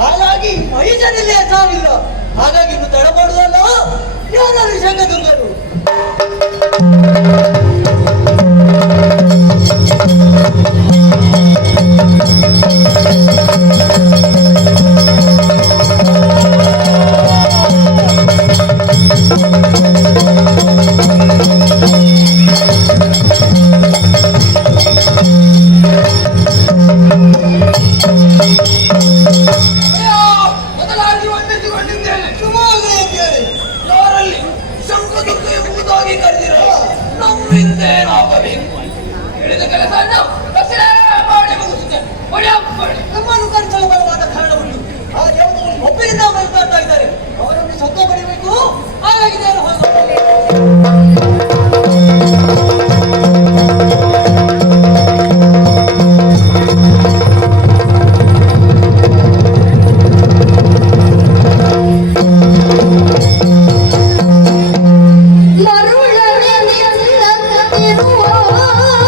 ಹಾಗಾಗಿ ಮಹಿಷನಿಲ್ಲೇ ಸಾವಿಲ್ಲ ಹಾಗಾಗಿ ಇನ್ನು ತಡಬಾರ್ದಲ್ಲ ಯಾರು ಶಂಕದುರ್ಗರು? ಏನು ಆಗಬೇಕು ಹೇಳಿದ ಕೆಲಸವನ್ನು ಮಾಡಿ ಮುಗಿಸುತ್ತೇನೆ ನಮ್ಮನ್ನು ಕಾರಣವನ್ನು ಆ ದೇವತೆಗಳು ಒಬ್ಬರಿಂದ ಮಾತಾಡ್ತಾ ಇದ್ದಾರೆ ಅವರನ್ನು Oh,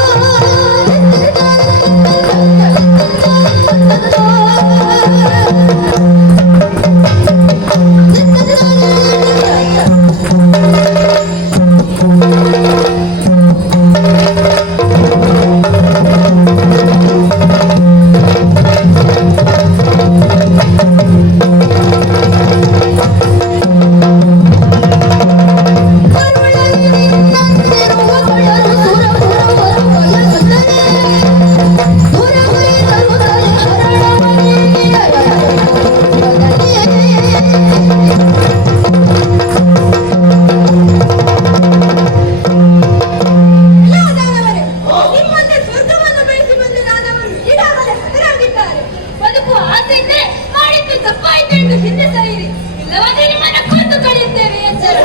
ಎಂದು ಹಿಂದೆ ಸರಿಯಿರಿ ಇಲ್ಲವಾದರೆ ನಿಮ್ಮನ್ನ ಕೊಂದು ಕಳೆಯುತ್ತೇವೆ ಎಚ್ಚರ.